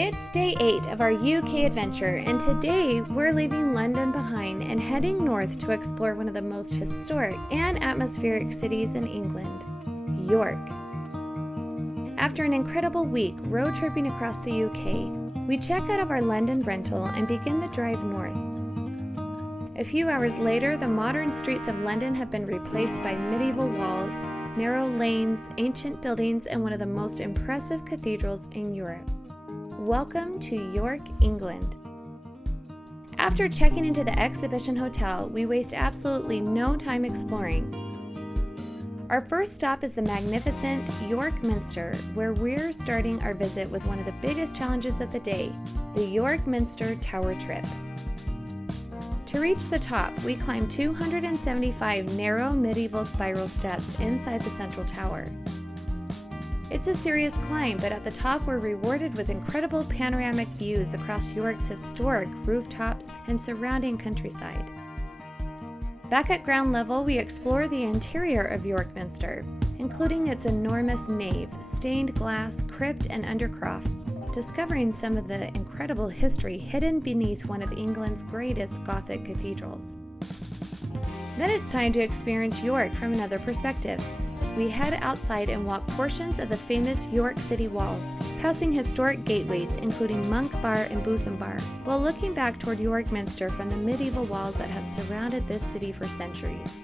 It's day 8 of our UK adventure, and today we're leaving London behind and heading north to explore one of the most historic and atmospheric cities in England, York. After an incredible week road tripping across the UK, we check out of our London rental and begin the drive north. A few hours later, the modern streets of London have been replaced by medieval walls, narrow lanes, ancient buildings, and one of the most impressive cathedrals in Europe. Welcome to York, England. After checking into the exhibition hotel, we waste absolutely no time exploring. Our first stop is the magnificent York Minster, where we're starting our visit with one of the biggest challenges of the day, the York Minster Tower Trip. To reach the top, we climb 275 narrow medieval spiral steps inside the central tower. It's a serious climb, but at the top we're rewarded with incredible panoramic views across York's historic rooftops and surrounding countryside. Back at ground level, we explore the interior of York Minster, including its enormous nave, stained glass, crypt, and Undercroft, discovering some of the incredible history hidden beneath one of England's greatest Gothic cathedrals. Then it's time to experience York from another perspective. We head outside and walk portions of the famous York City walls, passing historic gateways including Monk Bar and Bootham Bar, while looking back toward York Minster from the medieval walls that have surrounded this city for centuries.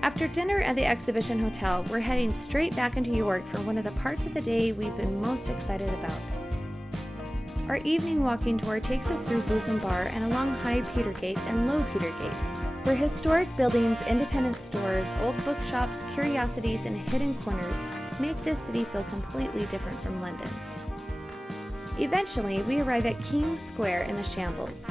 After dinner at the exhibition hotel, we're heading straight back into York for one of the parts of the day we've been most excited about. Our evening walking tour takes us through Bootham Bar and along High Petergate and Low Petergate, where historic buildings, independent stores, old bookshops, curiosities, and hidden corners make this city feel completely different from London. Eventually, we arrive at King's Square in the Shambles.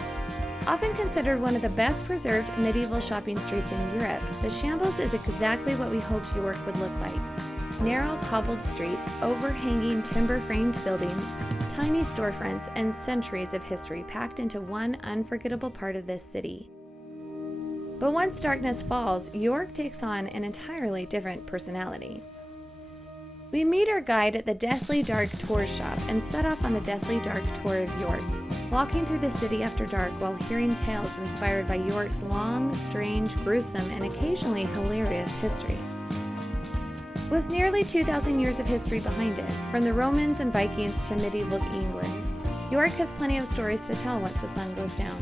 Often considered one of the best preserved medieval shopping streets in Europe, the Shambles is exactly what we hoped York would look like. Narrow cobbled streets, overhanging timber-framed buildings, tiny storefronts, and centuries of history packed into one unforgettable part of this city. But once darkness falls, York takes on an entirely different personality. We meet our guide at the Deathly Dark Tour Shop and set off on the Deathly Dark Tour of York, walking through the city after dark while hearing tales inspired by York's long, strange, gruesome, and occasionally hilarious history. With nearly 2,000 years of history behind it, from the Romans and Vikings to medieval England, York has plenty of stories to tell once the sun goes down.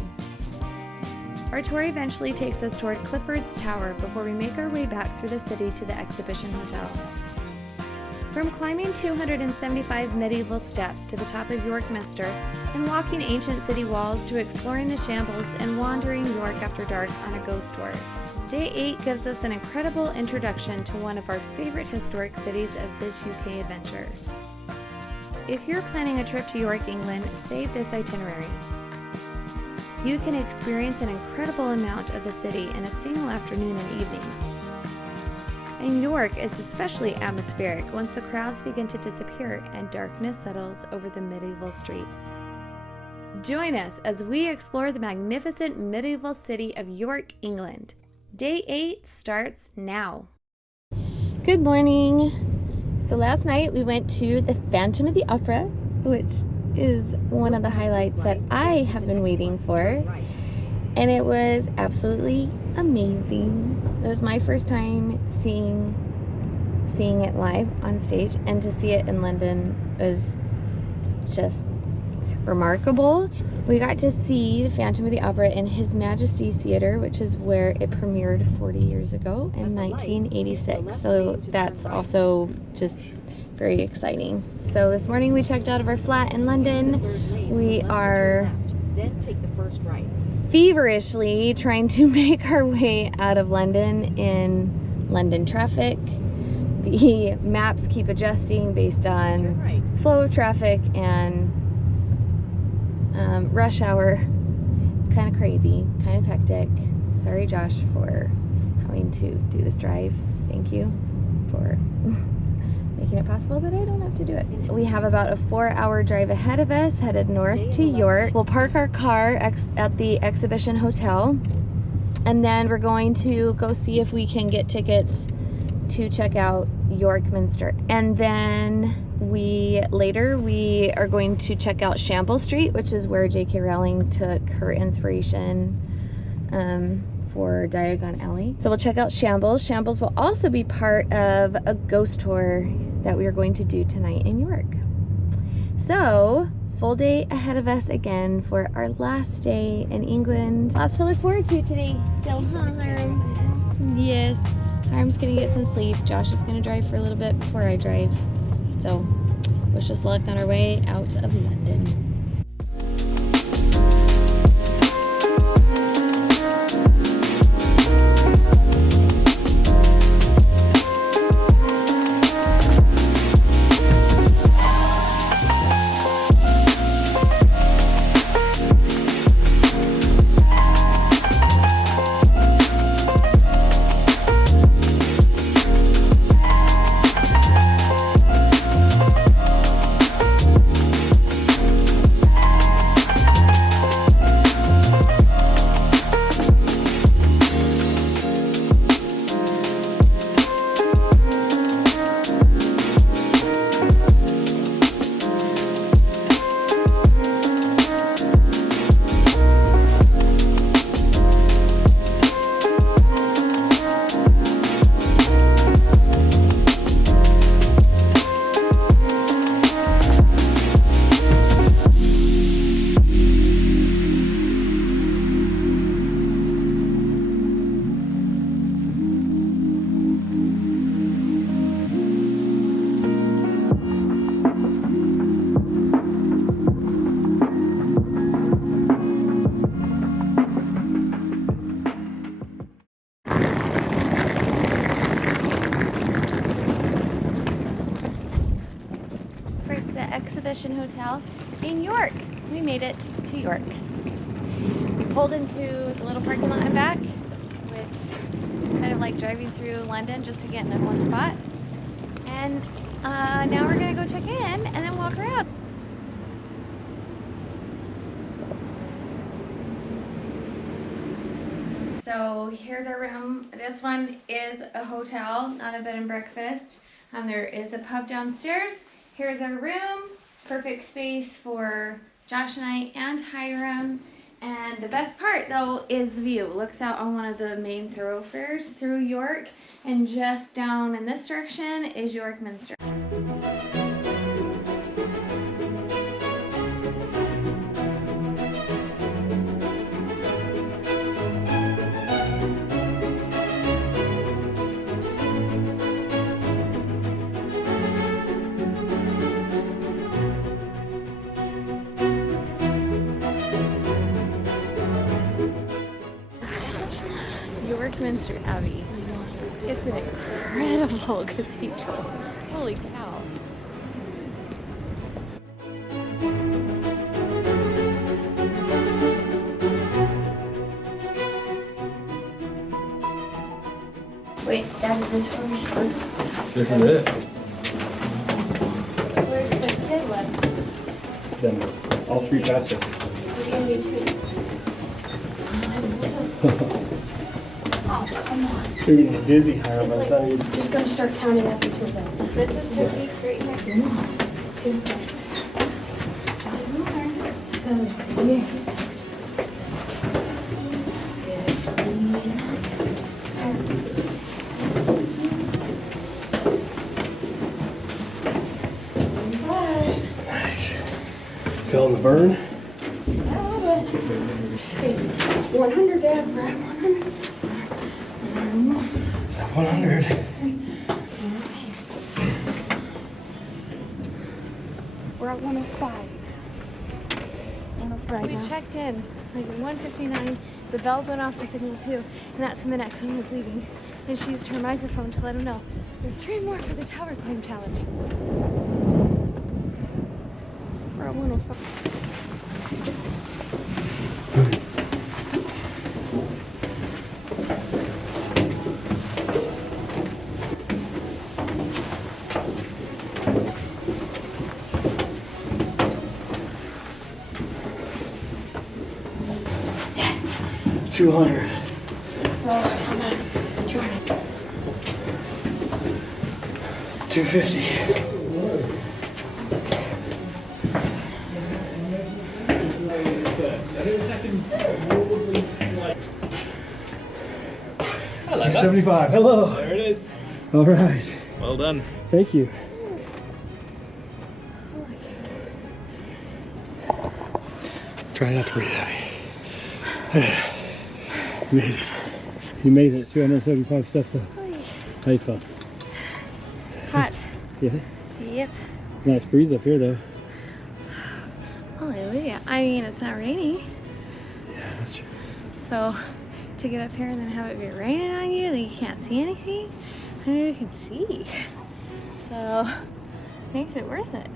Our tour eventually takes us toward Clifford's Tower before we make our way back through the city to the exhibition hotel. From climbing 275 medieval steps to the top of York Minster and walking ancient city walls to exploring the Shambles and wandering York after dark on a ghost tour, Day 8 gives us an incredible introduction to one of our favorite historic cities of this UK adventure. If you're planning a trip to York, England, save this itinerary. You can experience an incredible amount of the city in a single afternoon and evening. And York is especially atmospheric once the crowds begin to disappear and darkness settles over the medieval streets. Join us as we explore the magnificent medieval city of York, England. Day 8 starts now. Good morning. So last night we went to the Phantom of the Opera, which is one of the highlights that I have been waiting for, and it was absolutely amazing. It was my first time seeing it live on stage, and to see it in London was just remarkable. We got to see the Phantom of the Opera in His Majesty's Theatre, which is where it premiered 40 years ago in 1986, so that's also just very exciting. So this morning we checked out of our flat in London. We are feverishly trying to make our way out of London in London traffic. The maps keep adjusting based on flow of traffic and rush hour. It's kind of crazy, kind of hectic. Sorry, Josh, for having to do this drive. Thank you for making it possible that I don't have to do it. We have about a 4-hour drive ahead of us, headed north to York. We'll park our car at the exhibition hotel, and then we're going to go see if we can get tickets to check out York Minster. And then Later we are going to check out Shambles Street, which is where J.K. Rowling took her inspiration for Diagon Alley. So we'll check out Shambles. Shambles will also be part of a ghost tour that we are going to do tonight in York. So, full day ahead of us again for our last day in England. Lots to look forward to today still, huh, Hiram? Yes. Hiram's gonna get some sleep. Josh is gonna drive for a little bit before I drive. So, wish us luck on our way out of London. Hotel in York. We made it to York. We pulled into the little parking lot and back, which is kind of like driving through London just to get in one spot. And now we're gonna go check in and then walk around. So here's our room. This one is a hotel, not a bed and breakfast. There is a pub downstairs. Here's our room. Perfect space for Josh and I and Hiram. And the best part though is the view. It looks out on one of the main thoroughfares through York, and just down in this direction is York Minster. York Minster Abbey. It's an incredible cathedral. Holy cow. Wait, Dad, is this where we start? This is it. Where's the kid one? Then all three passes. We're gonna do two. Oh, come on. You're gonna get dizzy, Hiram, by the time you... Just gonna start counting up as we go. This is 50 right here. Nice. Feeling the burn? Yeah, a little bit. 100, Dad. We're at 100. Is that 100? We're at 105. 105 We now. checked in like at 1:59. The bells went off to signal 2, and that's when the next one was leaving. And she used her microphone to let him know there's 3 more for the tower climb challenge. We're at 105. Yeah. 200. Oh, I'm at 200. 250. Hello. 275. Hello. There it is. All right. Well done. Thank you. Try not to breathe heavy. You made it. You made it. 275 steps up. How you feel? Hot. Yeah. Yep. Nice breeze up here, though. Hallelujah. I mean, it's not raining. Yeah, that's true. So to get up here and then have it be raining on you, then you can't see anything. I mean, you can see. So makes it worth it.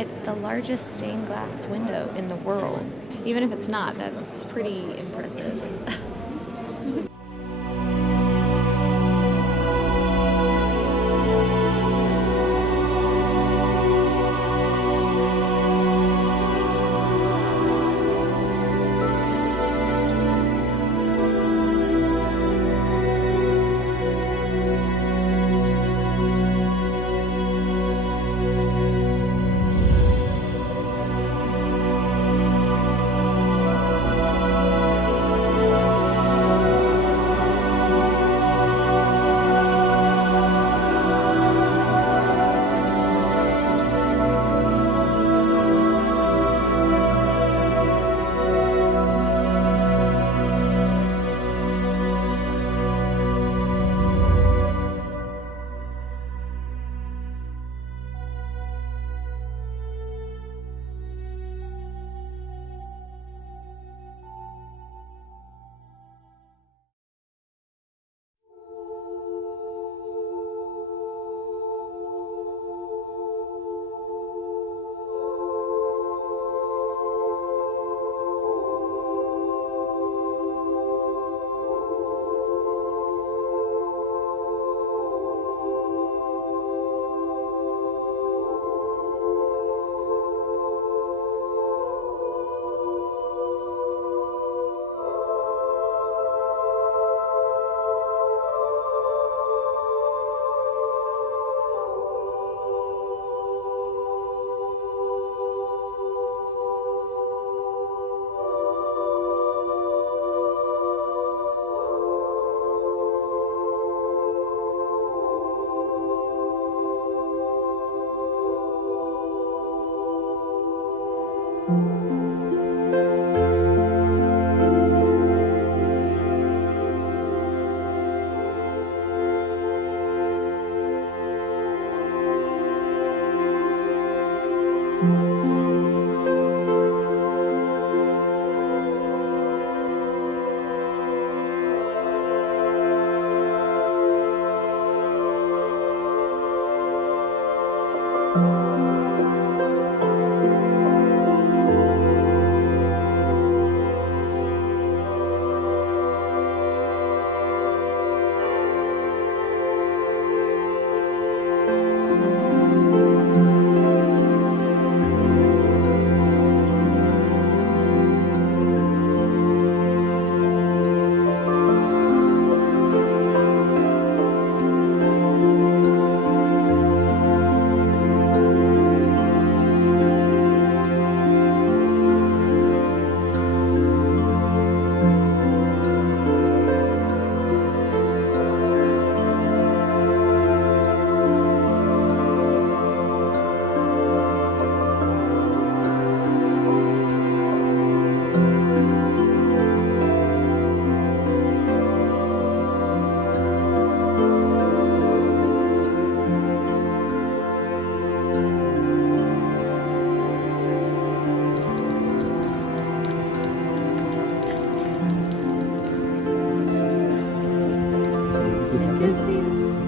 It's the largest stained glass window in the world. Even if it's not, that's pretty impressive.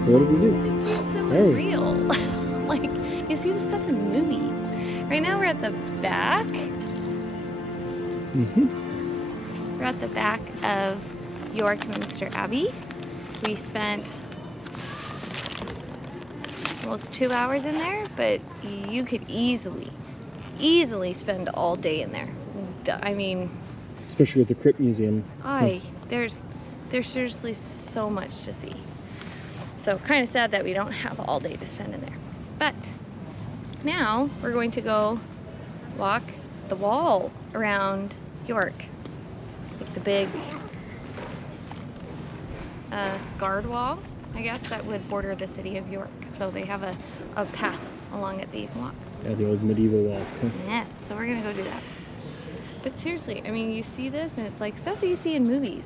So what did we do? It just feels so Oh. real. Like, you see the stuff in movies. Right now we're at the back. We're at the back of York Minster Abbey. We spent almost 2 hours in there, but you could easily spend all day in there. I mean, Especially with the Crypt Museum. there's seriously so much to see. So kind of sad that we don't have all day to spend in there. But now we're going to go walk the wall around York. Like the big guard wall, I guess, that would border the city of York. So they have a path along it that you can walk. Yeah, the old medieval walls. Huh? Yes, so we're gonna go do that. But seriously, I mean, you see this and it's like stuff that you see in movies.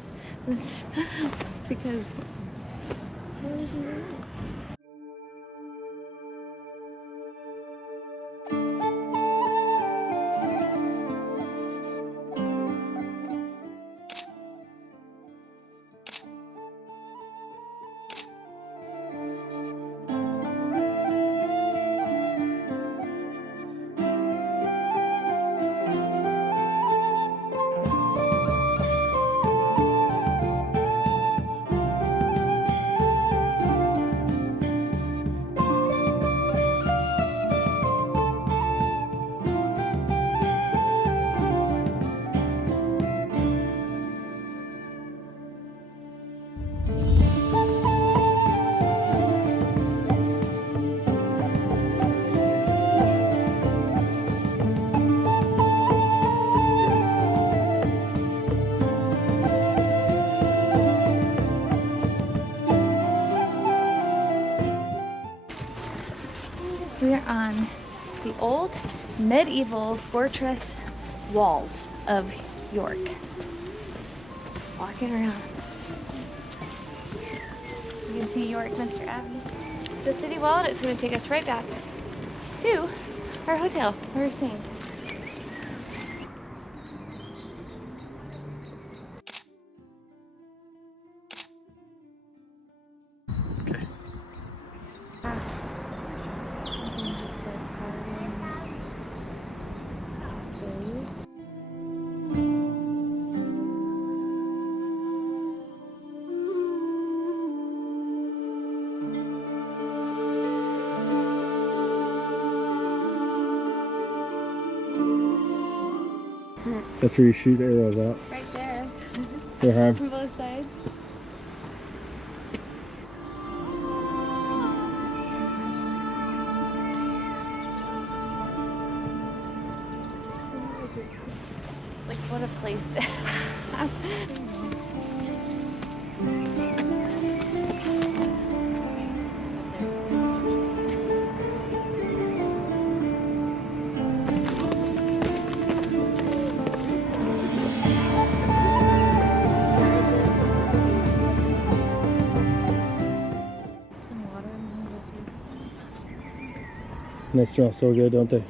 Because We are on the old medieval fortress walls of York. Walking around. You can see York Minster Abbey, the city wall, and it's going to take us right back to our hotel where we're staying. That's where you shoot arrows out. Right there. They're hard. On both sides. Like, what a place to have. They smell so good, don't they?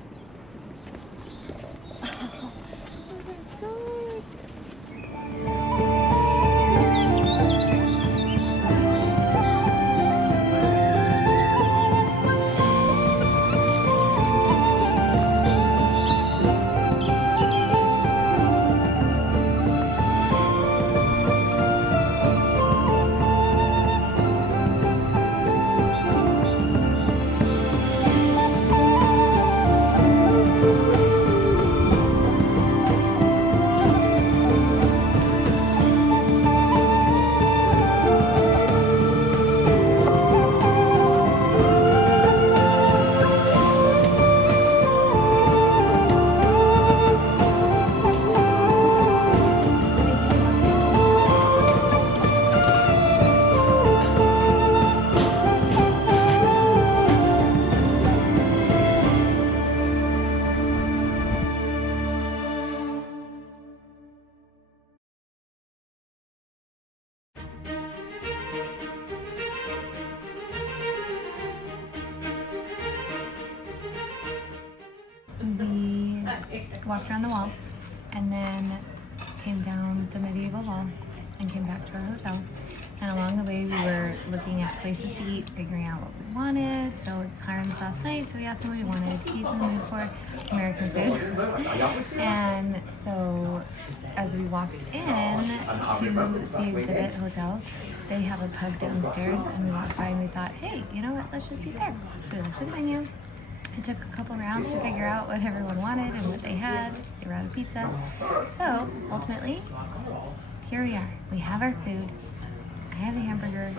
We walked around the wall and then came down the medieval wall and came back to our hotel. And along the way we were looking at places to eat, figuring out what we wanted. So it's Hiram's last night, so we asked him what he wanted. He's in the mood for American food. And so as we walked in to the exhibit hotel, they have a pub downstairs, and we walked by and we thought, hey, you know what, let's just eat there. So we looked at the menu. It took a couple rounds to figure out what everyone wanted and what they had. They were out of pizza. So ultimately, here we are. We have our food. I have a hamburger.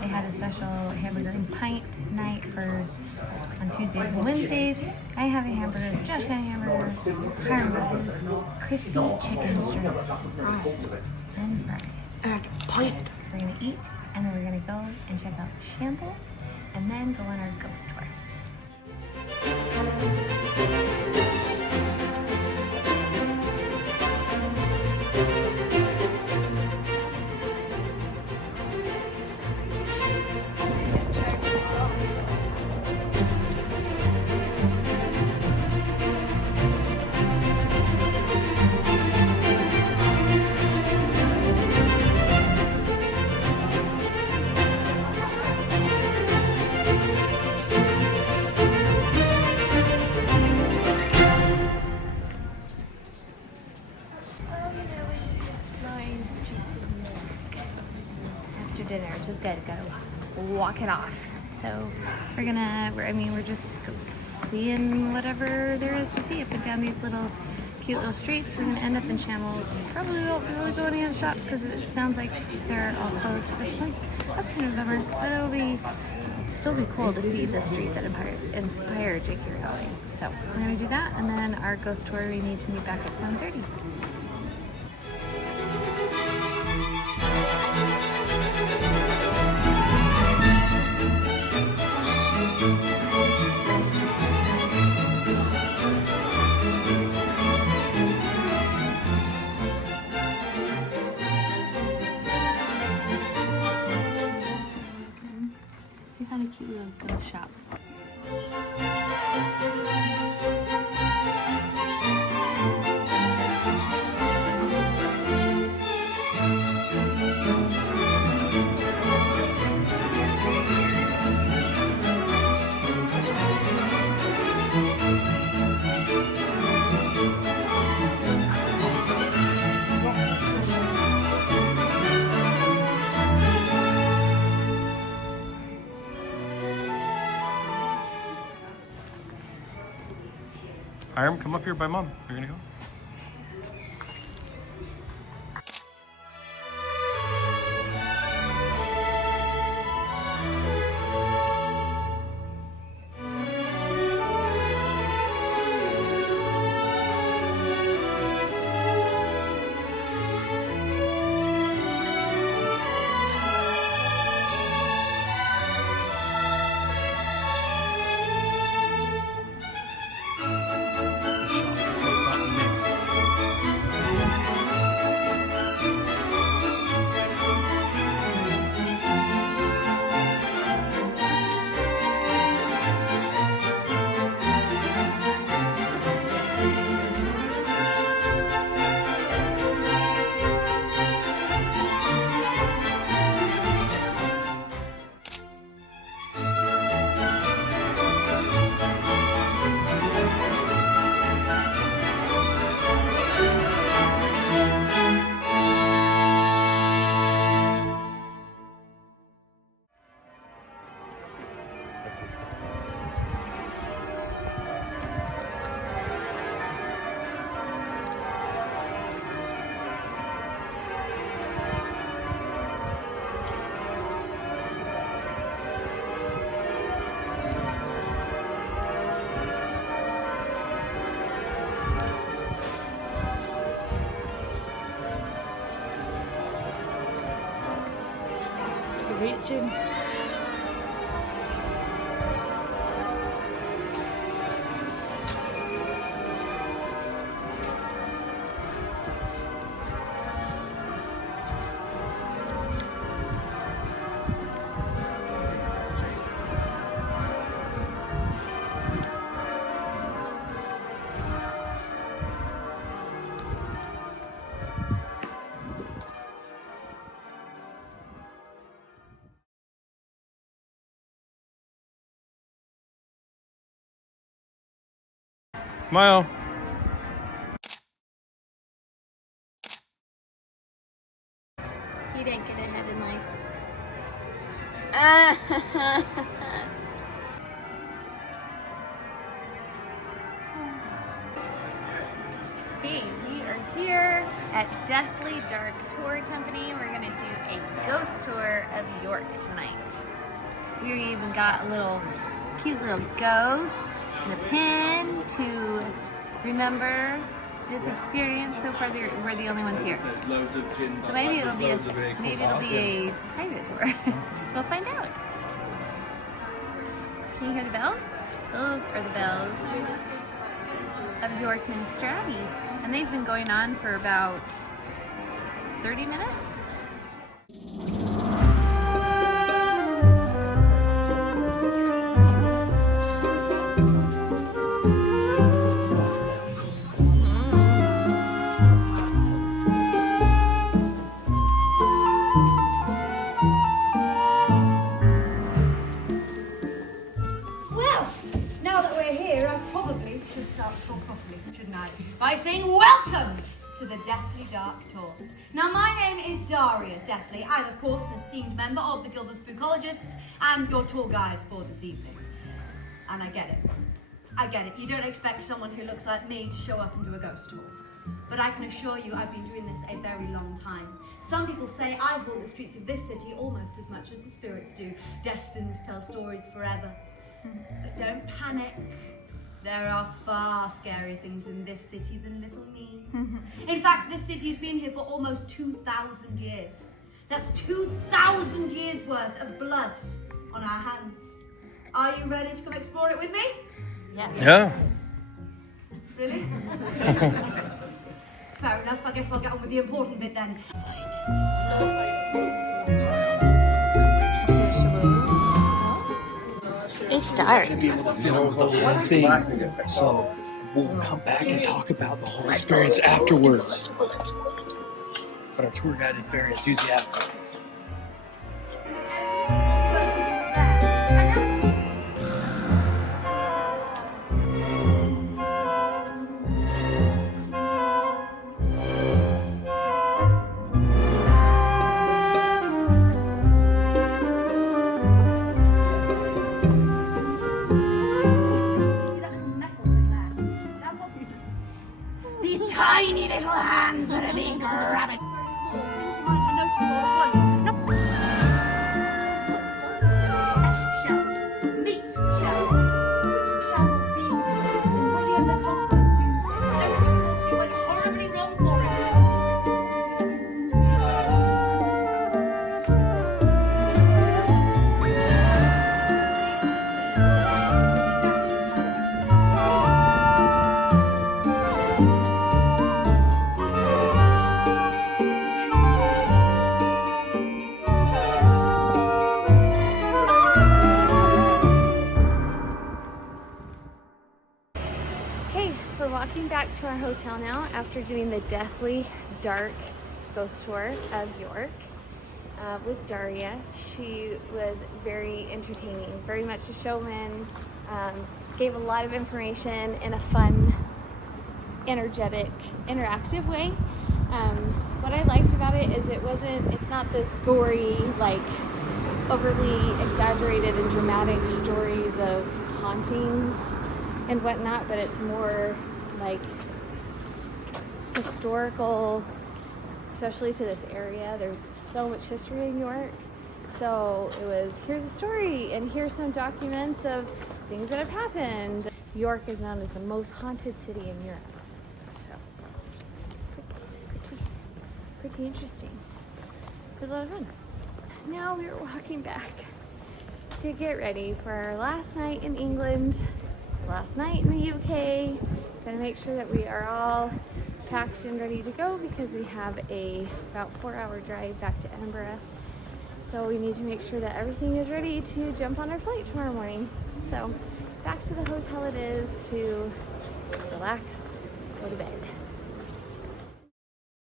They had a special hamburger and pint night on Tuesdays and Wednesdays. I have a hamburger. Josh got a hamburger. Hiram got his crispy chicken strips and fries. And pint. We're gonna eat, and then we're gonna go and check out Shambles, and then go on our ghost tour. Dinner, which is good. Gotta walk it off. So we're just seeing whatever there is to see up and down these cute little streets. We're gonna end up in Shambles. Probably won't really go any of the shops because it sounds like they're all closed at this point. That's kind of a bummer, but it'll still be cool to see the street that inspired J.K. Rowling. So we're gonna do that, and then our ghost tour we need to meet back at 7:30. Hiram, come up here by Mom. You're gonna go? Itching. Smile. He didn't get ahead in life. Hey, we are here at Deathly Dark Tour Company. We're gonna do a ghost tour of York tonight. We even got a little cute little ghost and a pin to remember this experience. So far, we're the only ones here. So maybe it'll be a private tour. We'll find out. Can you hear the bells? Those are the bells of York Minster Abbey, and they've been going on for about 30 minutes. By saying welcome to the Deathly Dark Tours. Now, my name is Daria Deathly. I'm, of course, an esteemed member of the Guild of Spookologists and your tour guide for this evening. And I get it. I get it. You don't expect someone who looks like me to show up and do a ghost tour. But I can assure you I've been doing this a very long time. Some people say I haunt the streets of this city almost as much as the spirits do, destined to tell stories forever. But don't panic. There are far scarier things in this city than little me. In fact, this city has been here for almost 2,000 years. That's 2,000 years worth of blood on our hands. Are you ready to come explore it with me? Yeah. Really? Fair enough, I guess I'll get on with the important bit then. It's dark. To be able to film the whole thing, so we'll come back and talk about the whole experience afterwards. But our tour guide is very enthusiastic. little hands that have been grabbing. Things you might notice all at once. Shells, meat shells, which is shells being in William the Conqueror's doomsday. He went horribly wrong for it. Okay, we're walking back to our hotel now after doing the deathly dark ghost tour of York with Daria. She was very entertaining, very much a showman, gave a lot of information in a fun, energetic, interactive way. What I liked about it is it's not this gory, like overly exaggerated and dramatic stories of hauntings and whatnot, but it's more like historical, especially to this area. There's so much history in York. So it was, here's a story and here's some documents of things that have happened. York is known as the most haunted city in Europe. So pretty interesting. It was a lot of fun. Now we are walking back to get ready for our last night in England, last night in the UK. Gonna make sure that we are all packed and ready to go because we have a about 4-hour drive back to Edinburgh. So we need to make sure that everything is ready to jump on our flight tomorrow morning. So back to the hotel it is to relax, go to bed.